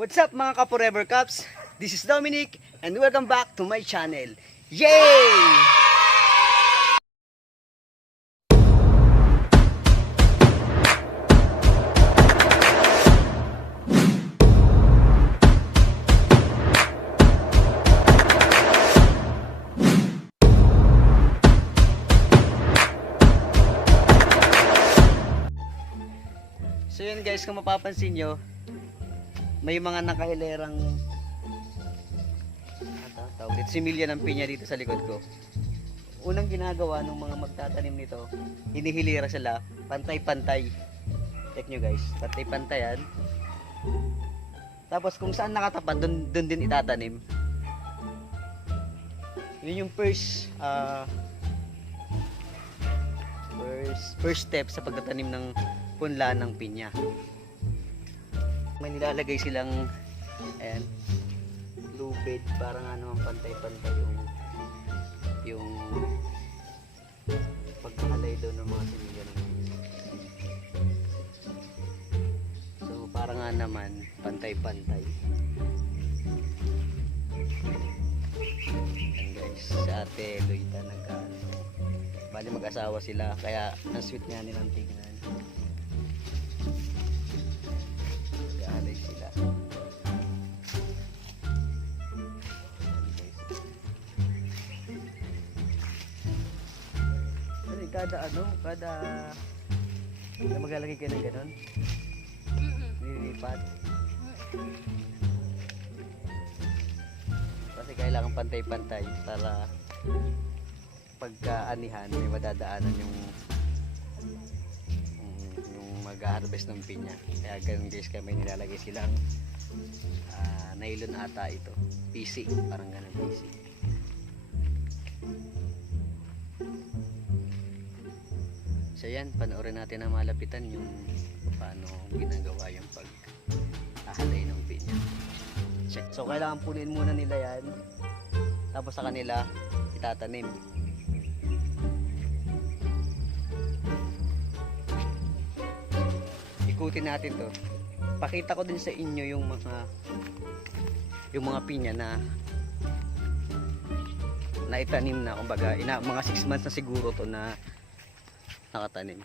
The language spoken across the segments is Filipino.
What's up mga ka-Forever Cups? This is Dominic and welcome back to my channel. Yay! So yun guys, kung mapapansin nyo, may mga nakahilerang tawag dito, similya ng pinya dito sa likod ko. Unang ginagawa ng mga magtatanim nito, hinihilira sila pantay-pantay. Check nyo guys, pantay-pantayan. Tapos kung saan nakatapat, dun din itatanim. Yun yung first step sa pagtatanim ng punla ng pinya. May nilalagay silang ayan, lubid, parang ano, pantay-pantay yung pagkahalay doon ng mga similya ng pinya. So parang nga naman pantay-pantay. Ayan guys, si Ate Loita bali mag-asawa sila, kaya ang sweet nga nilang tingnan. Nag-aalay sila. Kada maglalagay kayo ng ganon, nililipat kasi kailangan pantay-pantay para pagkaanihan may madadaanan yung mag-harvest ng pinya. Kaya ganun guys, kaya may nilalagay silang nylon ata ito, PC, parang ganun PC. So yan, panoorin natin na malapitan yung paano ginagawa yung paghahalay ng pinya. So kailangan punin muna nila yan, tapos sa kanila itatanim. Ikutin natin to. Pakita ko din sa inyo yung mga pinya na itanim na, kumbaga mga 6 months na siguro to na nakatanim.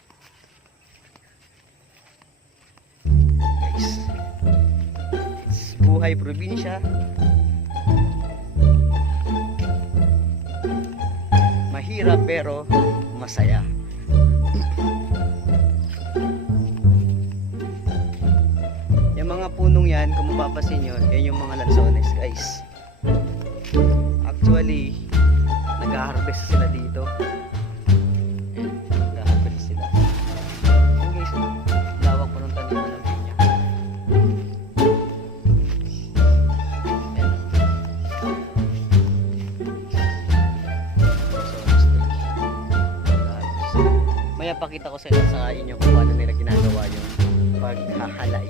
Guys, it's buhay probinsya. Mahirap pero masaya. Yung mga punong yan, kung mapapasin nyo, yan yung mga lansones guys. Actually, nag-harvest sila dito. Maya pakita ko sa inyo kung paano nila ginagawa yung paghahalay.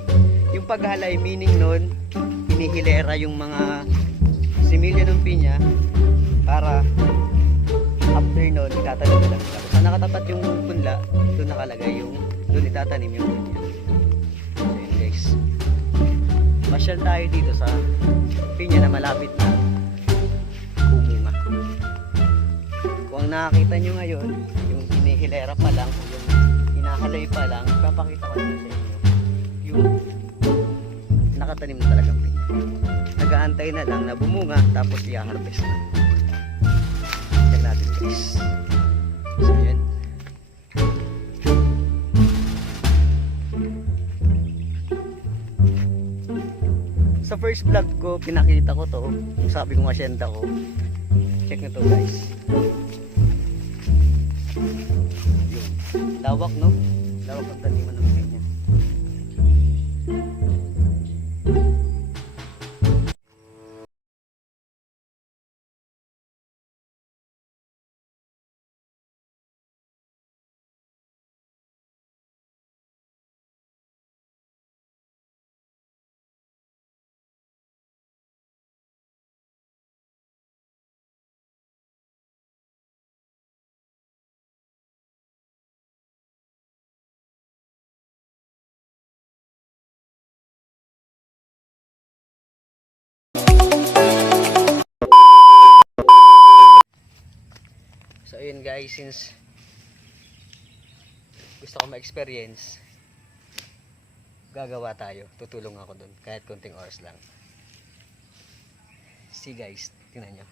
Yung paghahalay meaning nun, hinihilera yung mga similya ng pinya para after nun, itatanim nila. Kung saan nakatapat yung punla, doon nakalagay doon itatanim yung pinya. So yun guys. Masyal tayo dito sa pinya na malapit na bumunga. Kung ang nakakita nyo ngayon, hinihilera pa lang o yung hinahalay pa lang, papakita ko naman sa inyo yung nakatanim na talagang pinya. Nag-aantay na lang na bumunga tapos i-harvest na. Check natin guys. So yun. Sa first vlog ko, pinakita ko to, yung sabi kong asyenda ko. Check nyo to guys. Yun. Lawak no? Lawak ang taniman ng pinya. ayun guys, since gusto ko ma-experience, gagawa tayo. Tutulong ako dun kahit konting oras lang. See guys, tingnan nyo.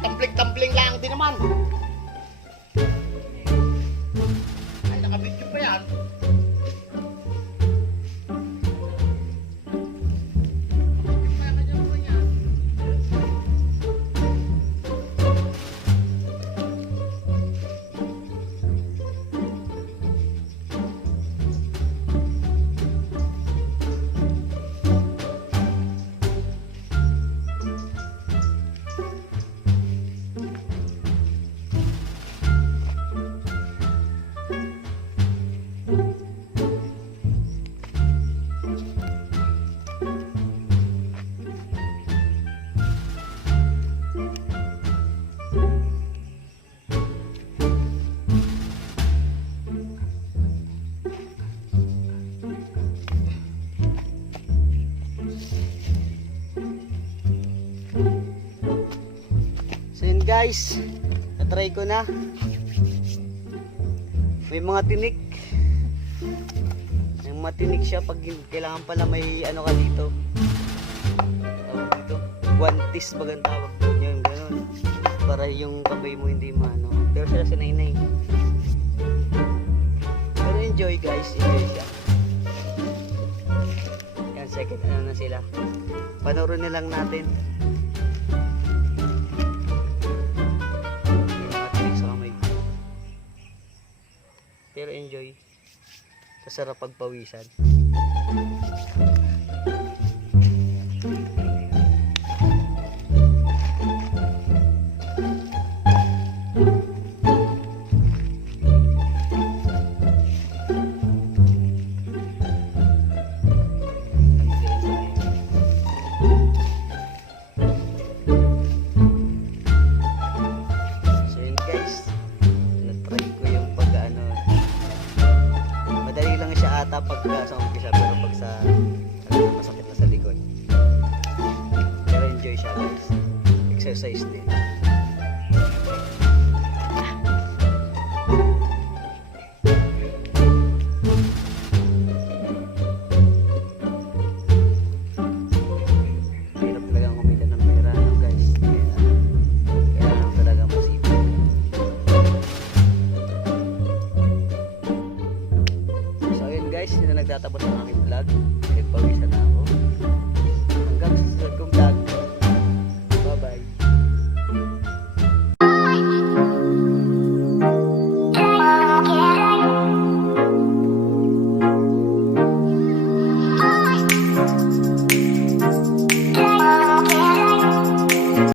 Tumbling-tumbling lang din naman. Ay, nakabidyo pa yan. Guys, na-try ko na. May mga tinik. May mga tinik siya pag kailangan pala may ano ka dito. Tawag dito. Guantis bagang tawag doon. Yung gano'n. Para yung kamay mo hindi maano. Pero sila sinay-nay. Pero enjoy guys. Enjoy siya. Yan, second ano na sila. Panoorin na lang natin. Pero enjoy sa sarap pagpawisan. Pag sa umpisa pero pag sa masakit na sa likod, pero enjoy siya guys, exercise din.